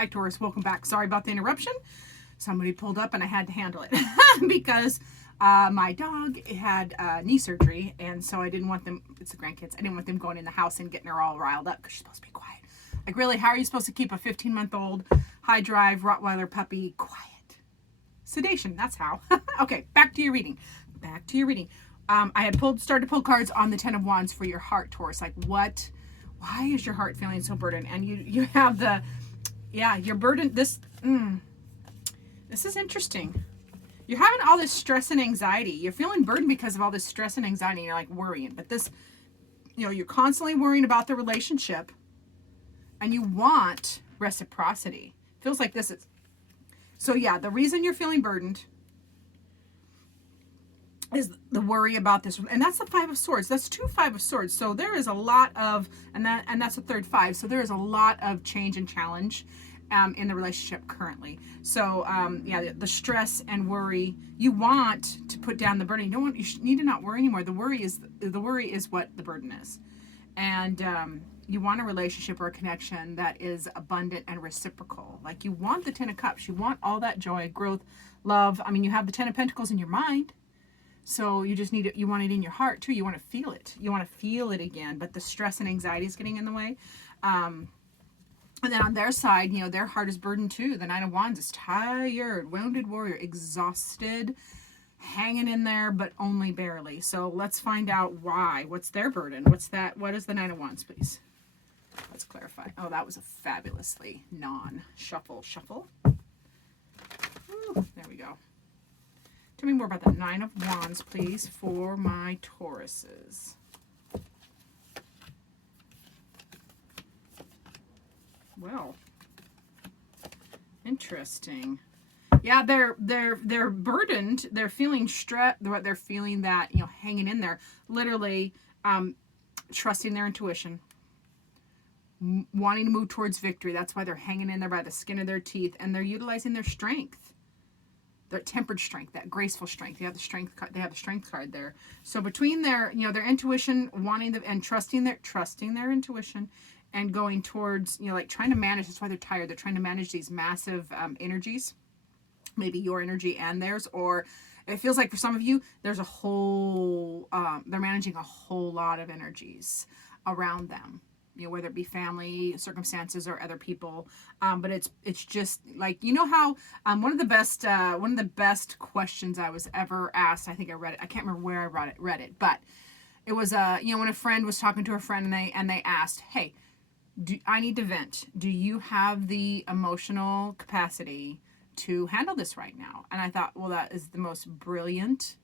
Hi Taurus, welcome back. Sorry about the interruption. Somebody pulled up and I had to handle it because my dog had knee surgery, and so I didn't want them, it's the grandkids, I didn't want them going in the house and getting her all riled up because she's supposed to be quiet. Like really, how are you supposed to keep a 15-month-old high drive Rottweiler puppy quiet? Sedation, that's how. Okay, back to your reading. I had started to pull cards on the Ten of Wands for your heart, Taurus. Like why is your heart feeling so burdened? And you have the, yeah, you're burdened. This is interesting. You're having all this stress and anxiety. You're feeling burdened because of all this stress and anxiety. You're like worrying, but this, you're constantly worrying about the relationship and you want reciprocity. Feels like this is, so yeah, the reason you're feeling burdened is the worry about this, and that's the Five of Swords. That's 2 Five of Swords. So there is a lot of, and that's a third five. So there is a lot of change and challenge in the relationship currently. So yeah, the stress and worry. You want to put down the burden. You need to not worry anymore. The worry is what the burden is, and you want a relationship or a connection that is abundant and reciprocal. Like you want the Ten of Cups. You want all that joy, growth, love. I mean, you have the Ten of Pentacles in your mind. So you just need it. You want it in your heart too. You want to feel it. You want to feel it again. But the stress and anxiety is getting in the way. And then on their side, their heart is burdened too. The Nine of Wands is tired, wounded warrior, exhausted, hanging in there, but only barely. So let's find out why. What's their burden? What's that? What is the Nine of Wands, please? Let's clarify. Oh, that was a fabulously non-shuffle. Ooh, there we go. Tell me more about the Nine of Wands, please, for my Tauruses. Well, interesting. Yeah, they're burdened. They're feeling stress. They're feeling that, hanging in there. Literally, trusting their intuition, wanting to move towards victory. That's why they're hanging in there by the skin of their teeth, and they're utilizing their strength. Their tempered strength, that graceful strength. They have the strength card. They have the strength card there. So between their, their intuition, and trusting their intuition, and going towards, like trying to manage. That's why they're tired. They're trying to manage these massive energies, maybe your energy and theirs, or it feels like for some of you, there's a whole. They're managing a whole lot of energies around them. Whether it be family circumstances or other people, but it's just like, how one of the best questions I was ever asked. I think I read it. I can't remember where I read it, but it was when a friend was talking to a friend and they asked, "Hey, I need to vent. Do you have the emotional capacity to handle this right now?" And I thought, well, that is the most brilliant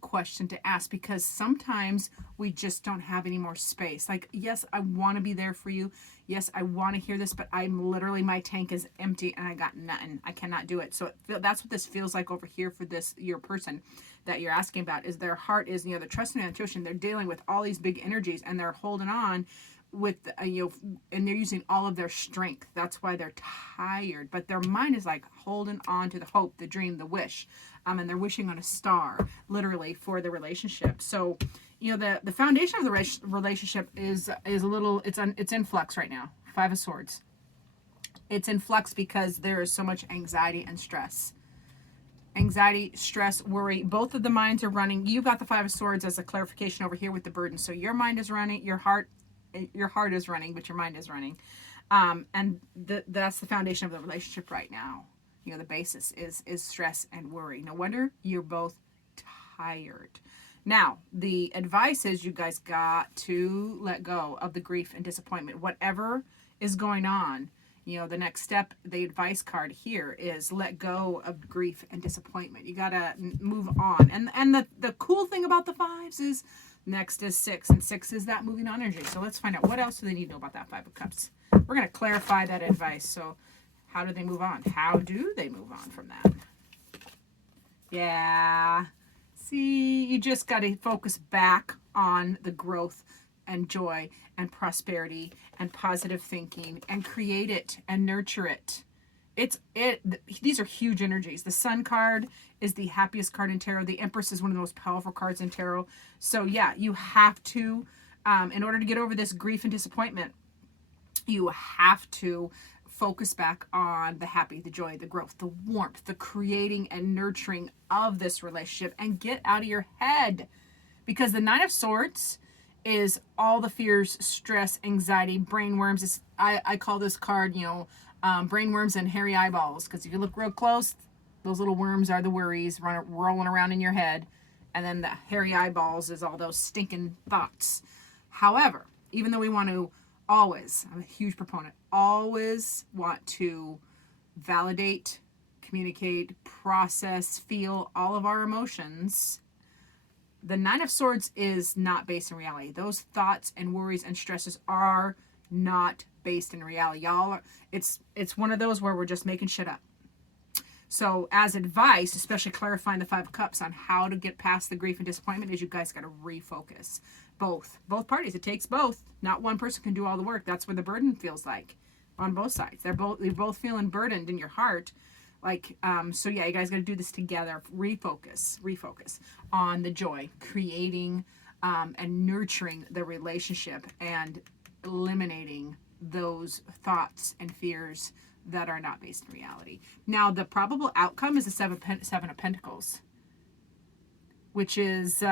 question to ask, because sometimes we just don't have any more space. Like, yes, I want to be there for you. Yes, I want to hear this, but my tank is empty and I got nothing. I cannot do it. So that's what this feels like over here for your person that you're asking about. Is their heart is, they're trusting their intuition. They're dealing with all these big energies and they're holding on with, and they're using all of their strength. That's why they're tired, but their mind is like holding on to the hope, the dream, the wish. And they're wishing on a star, literally, for the relationship. So, the foundation of the relationship is a little, it's in flux right now. Five of Swords. It's in flux because there is so much anxiety and stress. Anxiety, stress, worry. Both of the minds are running. You've got the Five of Swords as a clarification over here with the burden. So your mind is running, your heart is running, but your mind is running. And that's the foundation of the relationship right now. The basis is stress and worry. No wonder you're both tired. Now, the advice is you guys got to let go of the grief and disappointment. Whatever is going on, the next step, the advice card here is let go of grief and disappointment. You got to move on. And the cool thing about the fives is next is 6, and 6 is that moving on energy. So let's find out, what else do they need to know about that Five of Cups? We're going to clarify that advice. So how do they move on? How do they move on from that? Yeah. See, you just got to focus back on the growth and joy and prosperity and positive thinking and create it and nurture it. These are huge energies. The Sun card is the happiest card in tarot. The Empress is one of the most powerful cards in tarot. So yeah, you have to, in order to get over this grief and disappointment, you have to focus back on the happy, the joy, the growth, the warmth, the creating and nurturing of this relationship, and get out of your head. Because the Nine of Swords is all the fears, stress, anxiety, brain worms. I call this card, brain worms and hairy eyeballs. Because if you look real close, those little worms are the worries rolling around in your head. And then the hairy eyeballs is all those stinking thoughts. However, even though we want to always, I'm a huge proponent, always want to validate, communicate, process, feel all of our emotions, the Nine of Swords is not based in reality. Those thoughts and worries and stresses are not based in reality. Y'all, it's one of those where we're just making shit up. So as advice, especially clarifying the Five of Cups on how to get past the grief and disappointment, is you guys got to refocus. Both parties. It takes both. Not one person can do all the work. That's where the burden feels like on both sides. You're both feeling burdened in your heart. So yeah, you guys got to do this together. Refocus on the joy, creating and nurturing the relationship, and eliminating those thoughts and fears that are not based in reality. Now, the probable outcome is the Seven of Pentacles, which is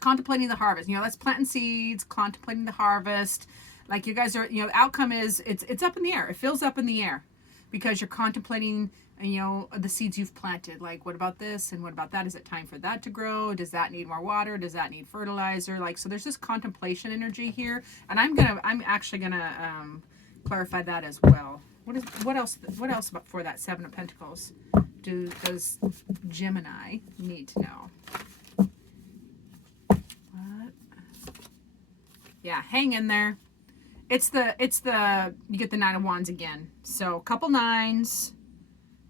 contemplating the harvest. That's planting seeds, contemplating the harvest. Like you guys are, the outcome is it's up in the air. It feels up in the air because you're contemplating, the seeds you've planted. Like, what about this and what about that? Is it time for that to grow? Does that need more water? Does that need fertilizer? So there's this contemplation energy here, and I'm actually gonna clarify that as well. What else about for that Seven of Pentacles does Gemini need to know? Yeah, hang in there. It's the you get the Nine of Wands again. So a couple nines,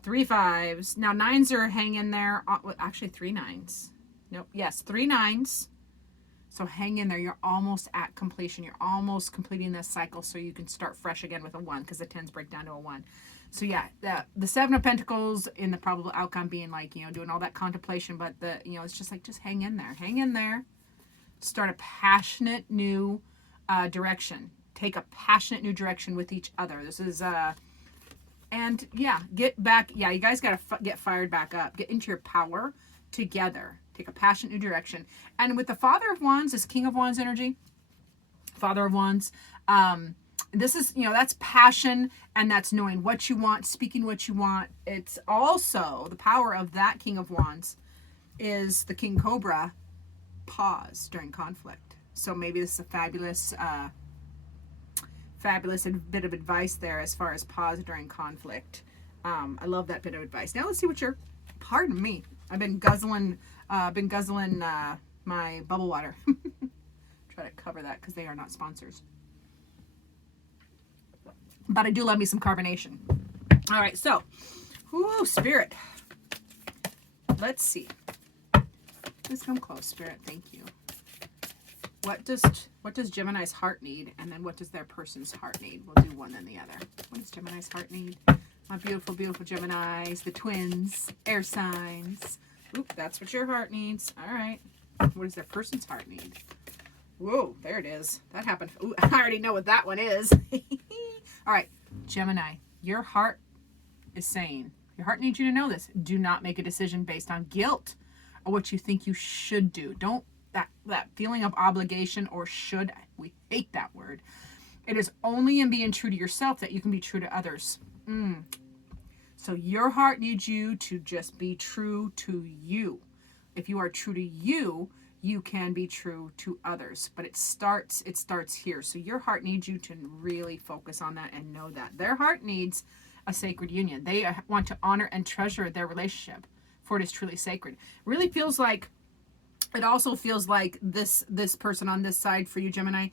3 5s. Now nines are hang in there. Actually 3 9s. Nope. Yes, 3 9s. So hang in there. You're almost at completion. You're almost completing this cycle, so you can start fresh again with a 1, because the 10s break down to a 1. So yeah, the Seven of Pentacles in the probable outcome being doing all that contemplation, but it's just just hang in there. Hang in there. Start a passionate new direction. Take a passionate new direction with each other. This is and yeah, get back. Yeah, you guys got to get fired back up. Get into your power together. Take a passionate new direction. And with the Father of Wands, this King of Wands energy, Father of Wands, this is, that's passion, and that's knowing what you want, speaking what you want. It's also the power of that King of Wands is the King Cobra, pause during conflict. So maybe this is a fabulous bit of advice there as far as pause during conflict. I love that bit of advice. Now let's see what pardon me, I've been guzzling my bubble water. Try to cover that because they are not sponsors. But I do love me some carbonation. All right, so, Spirit. Let's see. Please come close, Spirit. Thank you. What does Gemini's heart need? And then what does their person's heart need? We'll do one and the other. What does Gemini's heart need? My beautiful, beautiful Geminis, the twins, air signs. Oop, that's what your heart needs. All right. What does their person's heart need? Whoa, there it is. That happened. Ooh, I already know what that one is. All right, Gemini, your heart is saying, your heart needs you to know this. Do not make a decision based on guilt or what you think you should do. Don't, that feeling of obligation or should, we hate that word. It is only in being true to yourself that you can be true to others. So your heart needs you to just be true to you. If you are true to you, you can be true to others. But it starts here. So your heart needs you to really focus on that and know that. Their heart needs a sacred union. They want to honor and treasure their relationship, for it is truly sacred. Really feels like, it also feels like this person on this side for you, Gemini,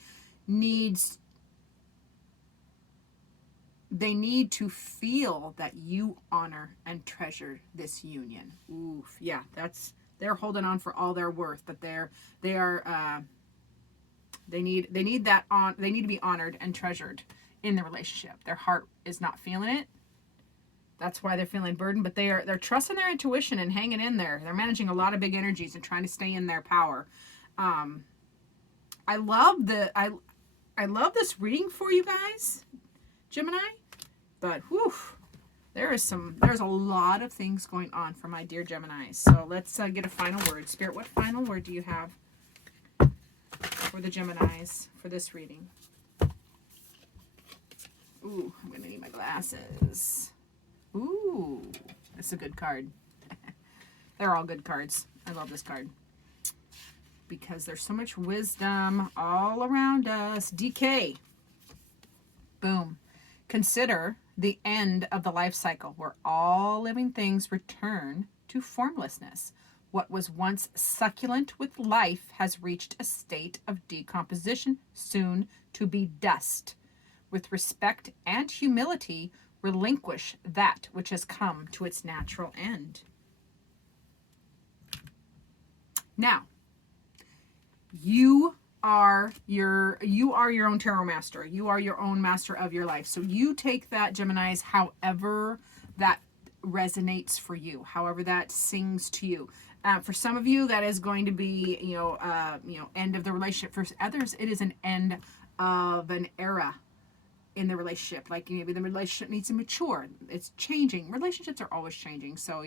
they need to feel that you honor and treasure this union. Oof, yeah, they're holding on for all their worth, but they need to be honored and treasured in the relationship. Their heart is not feeling it. That's why they're feeling burdened, but they're trusting their intuition and hanging in there. They're managing a lot of big energies and trying to stay in their power. I love this reading for you guys, Gemini. But whew, there's a lot of things going on for my dear Geminis. So let's get a final word. Spirit, what final word do you have for the Geminis for this reading? Ooh, I'm going to need my glasses. Ooh, that's a good card. They're all good cards. I love this card. Because there's so much wisdom all around us. DK. Boom. Consider the end of the life cycle where all living things return to formlessness. What was once succulent with life has reached a state of decomposition, soon to be dust. With respect and humility, relinquish that which has come to its natural end. Now, you are your own tarot master. You are your own master of your life. So you take that, Geminis, however that resonates for you, however that sings to you. For some of you, that is going to be, end of the relationship. For others, it is an end of an era in the relationship. Like maybe the relationship needs to mature. It's changing. Relationships are always changing. So,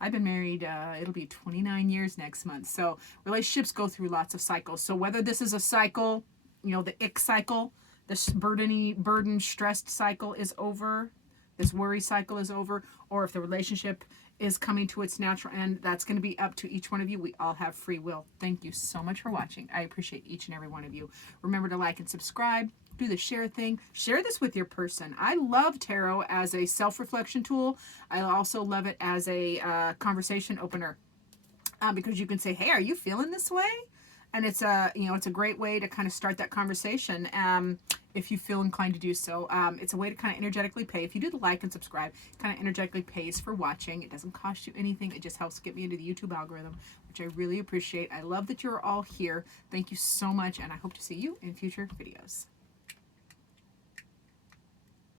I've been married, it'll be 29 years next month. So relationships go through lots of cycles. So whether this is a cycle, the ick cycle, this burden, stressed cycle is over, this worry cycle is over, or if the relationship is coming to its natural end, that's going to be up to each one of you. We all have free will. Thank you so much for watching. I appreciate each and every one of you. Remember to like and subscribe. Do the share thing. Share this with your person. I love tarot as a self-reflection tool. I also love it as a conversation opener because you can say, hey, are you feeling this way? And it's a great way to kind of start that conversation if you feel inclined to do so. It's a way to kind of energetically pay. If you do the like and subscribe, kind of energetically pays for watching. It doesn't cost you anything. It just helps get me into the YouTube algorithm, which I really appreciate. I love that you're all here. Thank you so much, and I hope to see you in future videos.